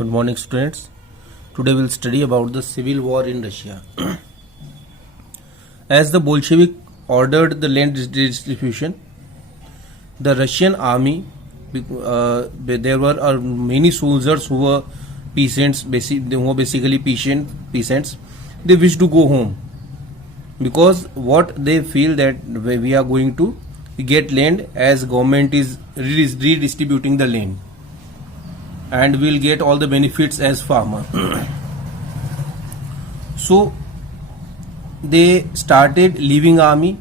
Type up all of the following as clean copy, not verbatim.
Good morning, students. Today we'll study about the civil war in Russia. As the Bolshevik ordered the land redistribution, the Russian army, there were many soldiers who were peasants, basically peasants. They wish to go home because what they feel that we are going to get land as government is redistributing the land, and we'll get all the benefits as farmer. So they started leaving army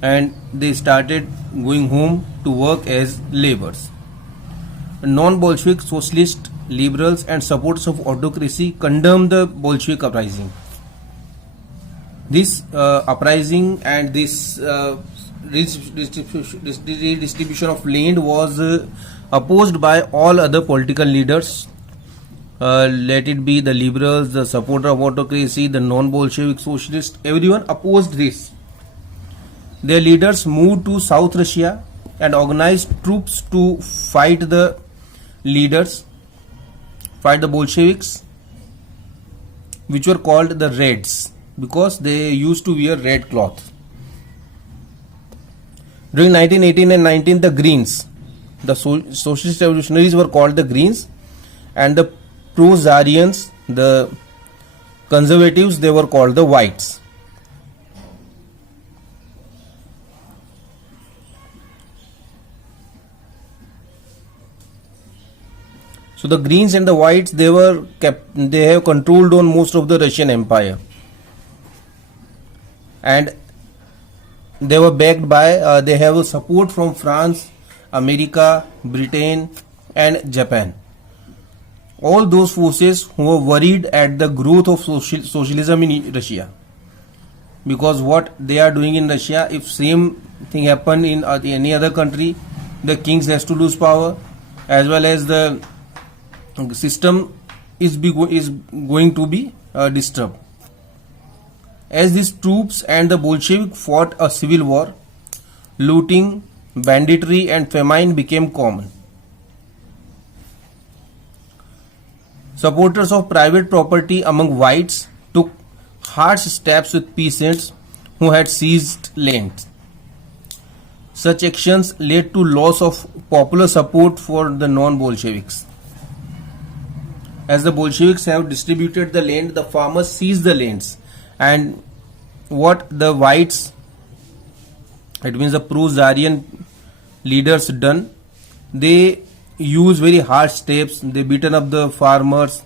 and they started going home to work as laborers. Non-Bolshevik socialist, liberals and supporters of autocracy condemned the Bolshevik uprising. This uprising and this redistribution of land was opposed by all other political leaders, let it be the liberals, the supporter of autocracy, the non-Bolshevik socialists. Everyone opposed this. Their leaders moved to South Russia and organized troops to fight the Bolsheviks, which were called the Reds because they used to wear red cloth. During 1918 and 19, the Greens, the socialist revolutionaries, were called the Greens, and the pro-Tsarians, the conservatives, they were called the Whites. So the Greens and the Whites, they have controlled on most of the Russian Empire, and they were backed by, they have support from France, America, Britain and Japan. All those forces who were worried at the growth of socialism in Russia, because what they are doing in Russia, if same thing happen in any other country, the kings has to lose power, as well as the system is going to be disturbed. As these troops and the Bolshevik fought a civil war, looting, banditry and famine became common. Supporters of private property among whites took harsh steps with peasants who had seized land. Such actions led to loss of popular support for the non-Bolsheviks. As the Bolsheviks have distributed the land, the farmers seized the lands, and what the whites, it means the pro-Tsarian leaders done, they use very harsh steps. They beaten up the farmers,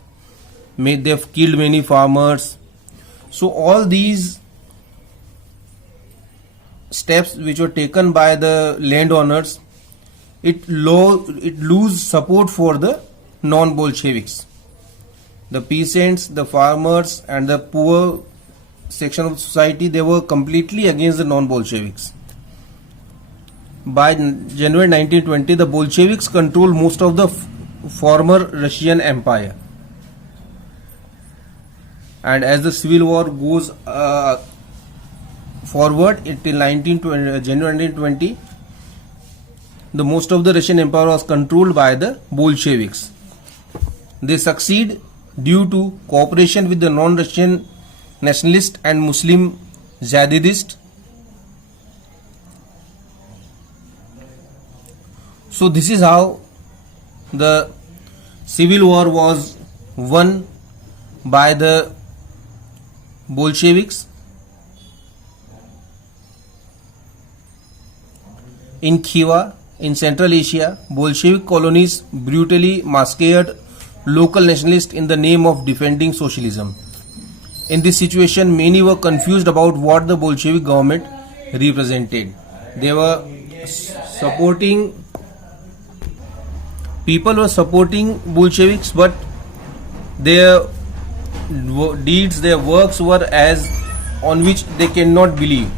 they've killed many farmers. So all these steps which were taken by the landowners, it lose support for the non-Bolsheviks. The peasants, the farmers and the poor section of society, they were completely against the non-Bolsheviks. By January 1920, the Bolsheviks controlled most of the former Russian Empire. And as the civil war goes forward until January 1920, the most of the Russian Empire was controlled by the Bolsheviks. They succeed due to cooperation with the non-Russian nationalist and Muslim Zadidist. So this is how the civil war was won by the Bolsheviks. In Khiva, in Central Asia, Bolshevik colonies brutally massacred local nationalists in the name of defending socialism. In this situation, many were confused about what the Bolshevik government represented. People were supporting Bolsheviks, but their deeds, their works were as on which they cannot believe,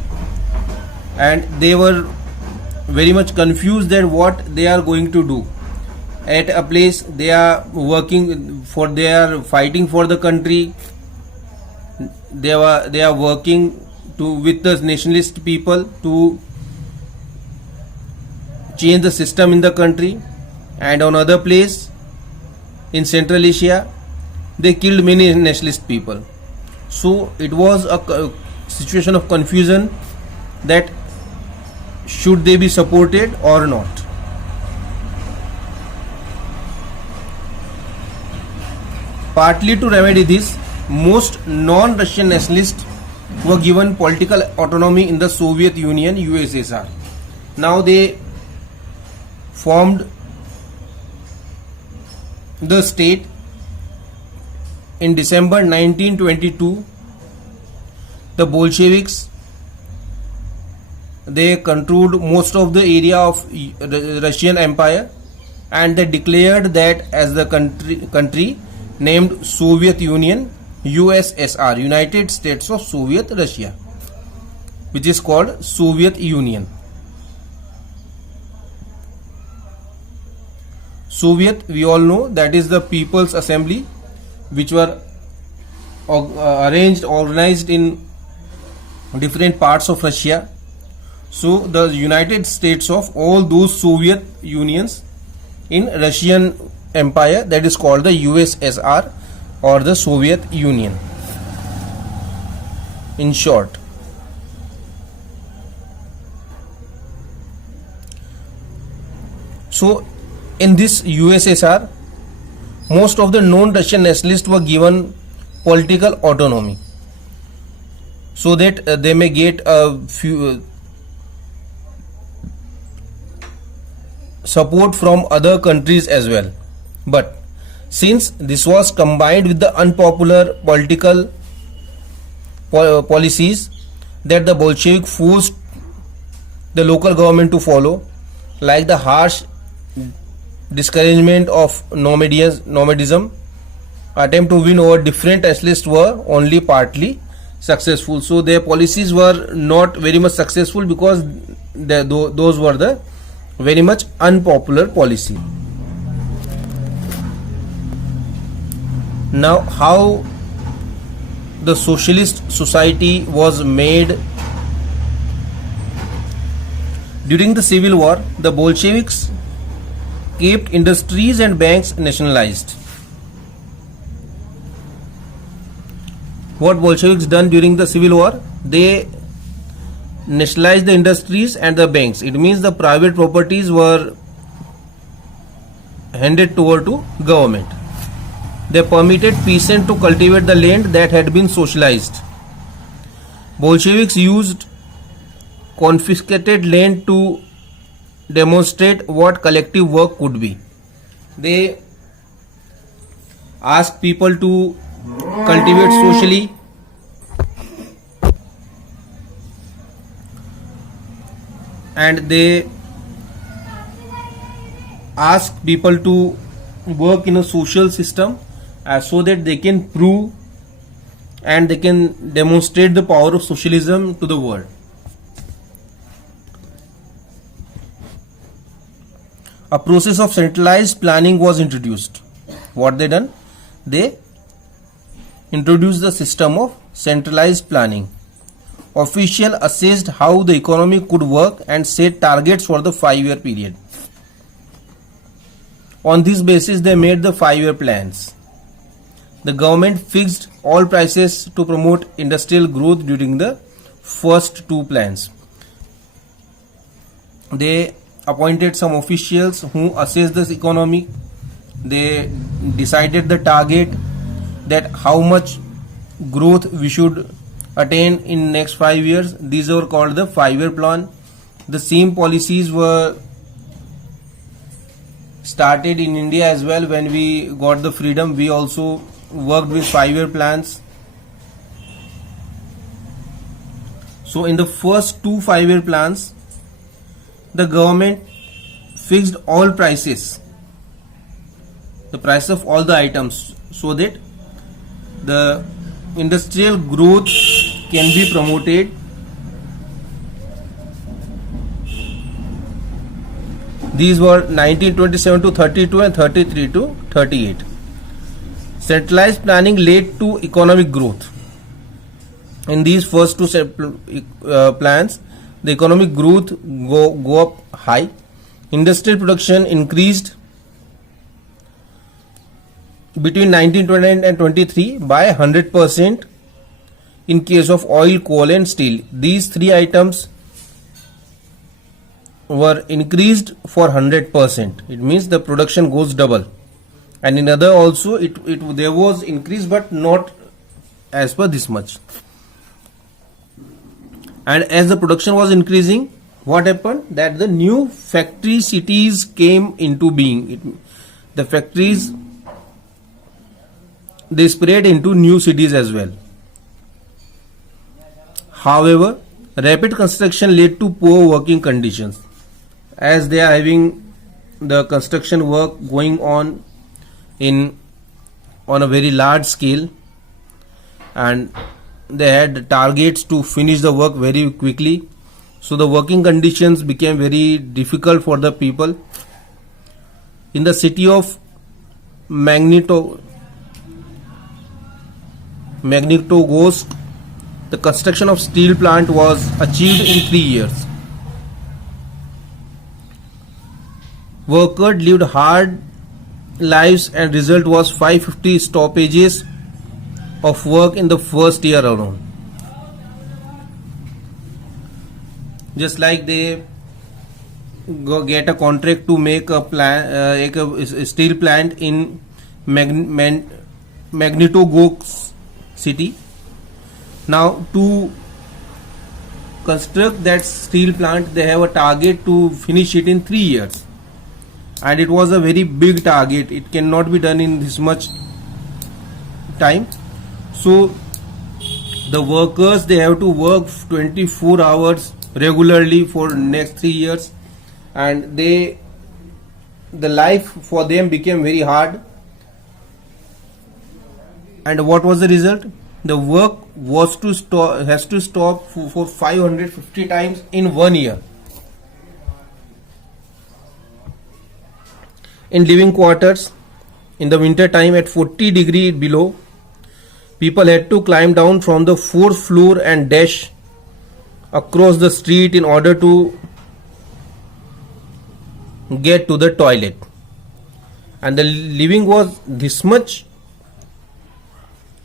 and they were very much confused that what they are going to do. At a place they are fighting for the country, they are working with the nationalist people to change the system in the country, and on other place in Central Asia, they killed many nationalist people. So it was a situation of confusion that should they be supported or not. Partly to remedy this, most non-Russian nationalists were given political autonomy in the Soviet Union, USSR. Now they formed the state in December 1922. The Bolsheviks, they controlled most of the area of Russian Empire, and they declared that as the country named Soviet Union, USSR, United States of Soviet Russia, which is called Soviet Union. Soviet, we all know, that is the People's Assembly, which were organized in different parts of Russia. So the United States of all those Soviet unions in Russian Empire, that is called the USSR or the Soviet Union in short. So in this USSR, most of the non-Russian nationalists were given political autonomy so that they may get a few support from other countries as well. But since this was combined with the unpopular political policies that the Bolshevik forced the local government to follow, like the harsh discouragement of nomadism, attempt to win over different nationalists were only partly successful. So their policies were not very much successful because those were the very much unpopular policy. Now, how the socialist society was made? During the Civil War, the Bolsheviks kept industries and banks nationalized. What Bolsheviks done during the Civil War? They nationalized the industries and the banks. It means the private properties were handed over to government. They permitted peasants to cultivate the land that had been socialized. Bolsheviks used confiscated land to demonstrate what collective work could be. They asked people to cultivate socially, and they asked people to work in a social system so that they can prove and they can demonstrate the power of socialism to the world. A process of centralized planning was introduced. What they done? They introduced the system of centralized planning. Officials assessed how the economy could work and set targets for the 5-year period. On this basis, they made the 5-year plans. The government fixed all prices to promote industrial growth during the first 2 plans. They appointed some officials who assessed this economy. They decided the target, that how much growth we should attain in next 5 years. These were called the 5-year plan. The same policies were started in India as well. When we got the freedom, we also worked with 5-year plans. So in the first 2 5-year plans, the government fixed all prices, the price of all the items, so that the industrial growth can be promoted. These were 1927 to 32 and 33 to 38. Centralized planning led to economic growth. In these first 2 plans, the economic growth go up high. Industrial production increased. between 1929 and 23 by 100% in case of oil, coal and steel. These three items were increased for 100%. It means the production goes double. And in other also there was increase, but not as per this much. And as the production was increasing, what happened? That the new factory cities came into being. The factories, they spread into new cities as well. However, rapid construction led to poor working conditions, as they are having the construction work going on a very large scale, and they had targets to finish the work very quickly. So the working conditions became very difficult for the people. In the city of Magnitogorsk, the construction of steel plant was achieved in 3 years. Workers lived hard lives and result was 550 stoppages of work in the first year alone. Just like they go get a contract to make a steel plant in Magnitogorsk city. Now to construct that steel plant, they have a target to finish it in 3 years, and it was a very big target. It cannot be done in this much time. So the workers, they have to work 24 hours regularly for next 3 years, and the life for them became very hard. And what was the result? The work has to stop for 550 times in 1 year. In living quarters, in the winter time at 40 degree below, people had to climb down from the 4th floor and dash across the street in order to get to the toilet. And the living was this much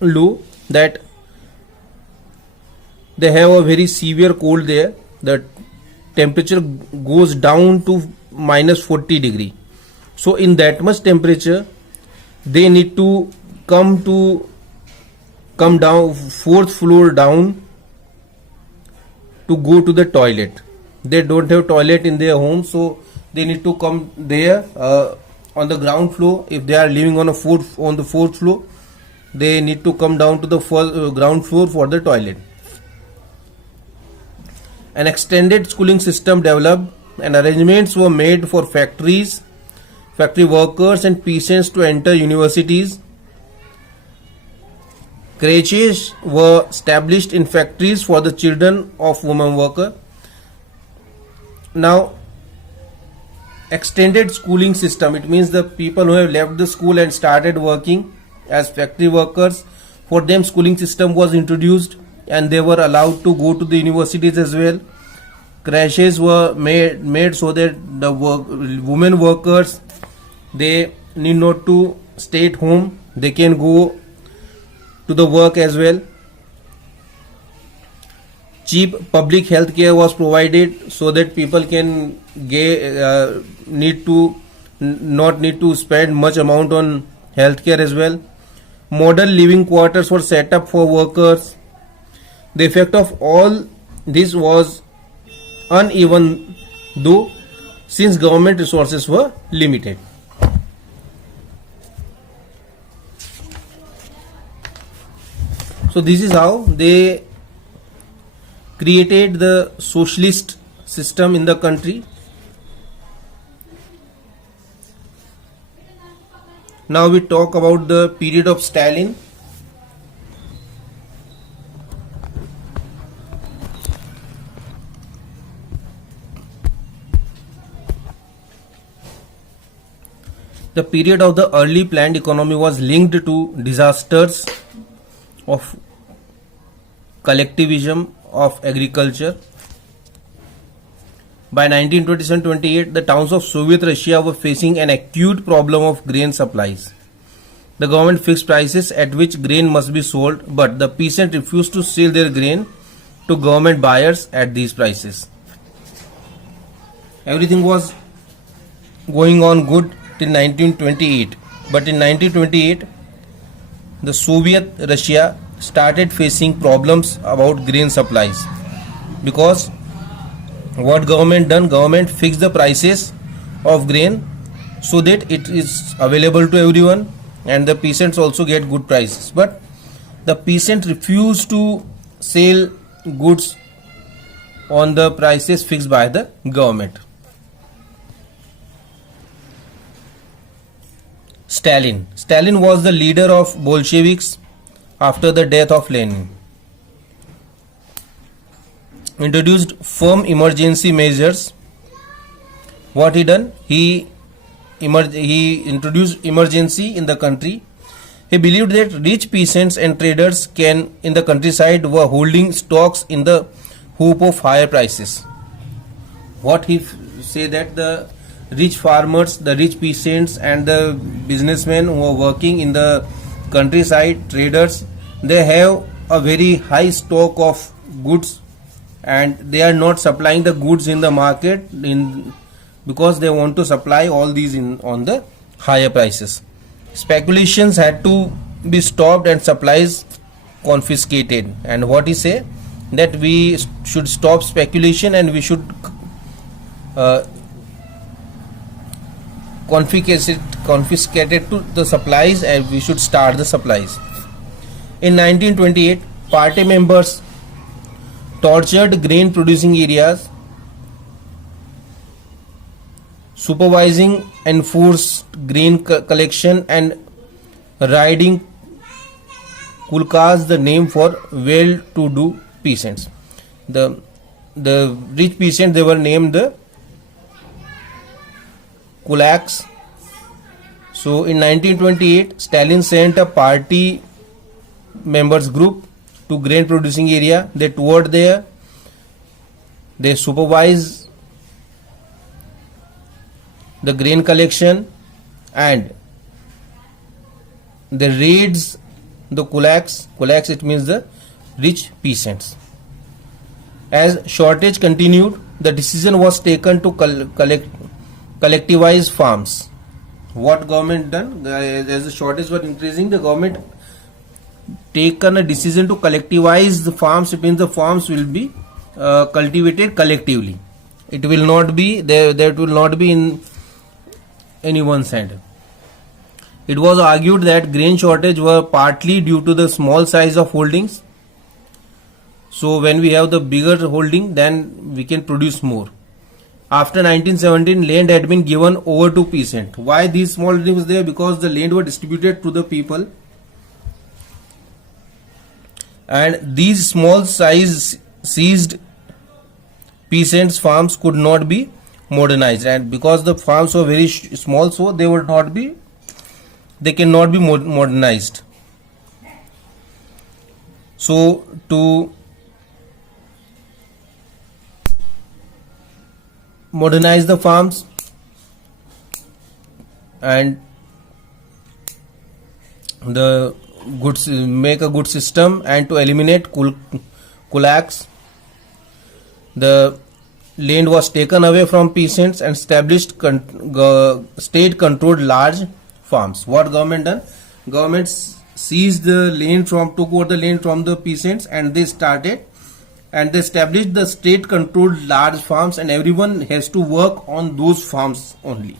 low that they have a very severe cold there. The temperature goes down to minus 40 degree. So in that much temperature, they need to come down 4th floor down to go to the toilet. They don't have toilet in their home, so they need to come there on the ground floor. If they are living on the 4th floor, they need to come down to the ground floor for the toilet. An extended schooling system developed, and arrangements were made for factory workers and peasants to enter universities. Creches were established in factories for the children of women workers. Now, extended schooling system, it means the people who have left the school and started working as factory workers, for them schooling system was introduced, and they were allowed to go to the universities as well. Creches were made so that the women workers, they need not to stay at home, they can go to the work as well. Cheap public health care was provided so that people can not need to spend much amount on health care as well. Modern living quarters were set up for workers. The effect of all this was uneven, though, since government resources were limited. So this is how they created the socialist system in the country. Now we talk about the period of Stalin. The period of the early planned economy was linked to disasters of collectivism of agriculture. By 1927-28, the towns of Soviet Russia were facing an acute problem of grain supplies. the government fixed prices at which grain must be sold, but the peasant refused to sell their grain to government buyers at these prices. Everything was going on good till 1928, but in 1928 the Soviet Russia started facing problems about grain supplies, because what government fixed the prices of grain so that it is available to everyone and the peasants also get good prices, but the peasant refused to sell goods on the prices fixed by the government. Stalin was the leader of Bolsheviks after the death of Lenin. Introduced firm emergency measures. What he done? He introduced emergency in the country. He believed that rich peasants and traders in the countryside were holding stocks in the hope of higher prices. What he say that the rich farmers, the rich peasants and the businessmen who are working in the countryside, traders, they have a very high stock of goods and they are not supplying the goods in the market because they want to supply all these on the higher prices. Speculations had to be stopped and supplies confiscated. And what he say that we should stop speculation and we should confiscated to the supplies and we should start the supplies. In 1928, party members tortured grain producing areas, supervising enforced grain collection and riding kulkas, the name for well-to-do peasants. The rich peasants, they were named the kulaks. So in 1928, Stalin sent a party members group to grain producing area. They toured there. They supervised the grain collection and they raids the kulaks. Kulaks, it means the rich peasants. As shortage continued, the decision was taken to collectivize farms. What government done? As the shortage was increasing, the government taken a decision to collectivize the farms. It means the farms will be cultivated collectively. It will not be there. That will not be in anyone's hand. It was argued that grain shortage were partly due to the small size of holdings. So when we have the bigger holding, then we can produce more. After 1917, land had been given over to peasant. Why these small holdings was there? Because the land was distributed to the people, and these small size seized peasants' farms could not be modernized, and because the farms were very small, so they cannot be modernized. So to modernize the farms and the goods, make a good system, and to eliminate kulaks, the land was taken away from peasants and established state controlled large farms. What government done? Government seized the land took over the land from the peasants, and they established the state controlled large farms, and everyone has to work on those farms only.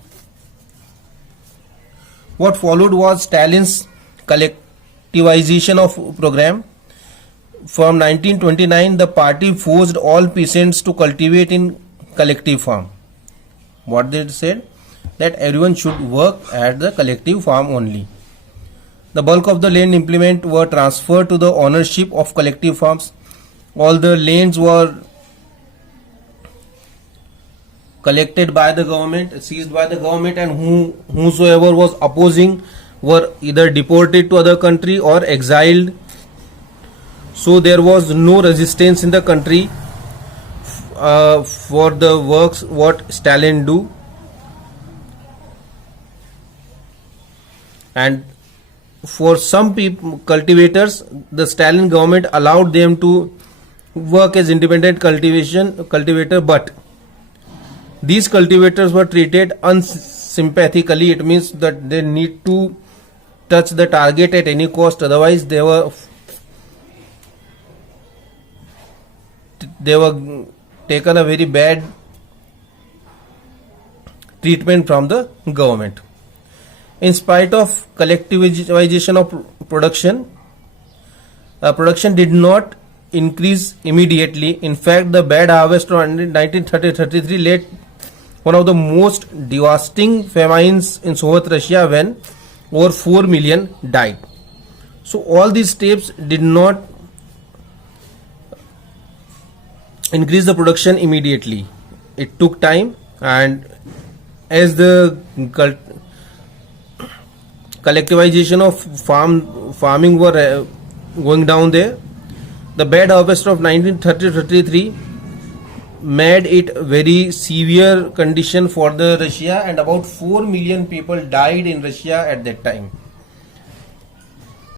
What followed was Stalin's collectivization of program. From 1929, the party forced all peasants to cultivate in collective farm. What they said? That everyone should work at the collective farm only. The bulk of the land implement were transferred to the ownership of collective farms. All the lands were collected by the government, seized by the government, and whosoever was opposing were either deported to other country or exiled. So there was no resistance in the country for the works what Stalin do. And for some people, cultivators, the Stalin government allowed them to work as independent cultivator, but these cultivators were treated unsympathetically. It means that they need to touch the target at any cost, otherwise they were taken a very bad treatment from the government. In spite of collectivization of production, production did not increase immediately. In fact, the bad harvest of 1930-33 led one of the most devastating famines in Soviet Russia, when over 4 million died. So all these steps did not increase the production immediately. It took time, and as the collectivization of farming were going down there, the bad harvest of 1930-33 made it very severe condition for the Russia, and about 4 million people died in Russia at that time.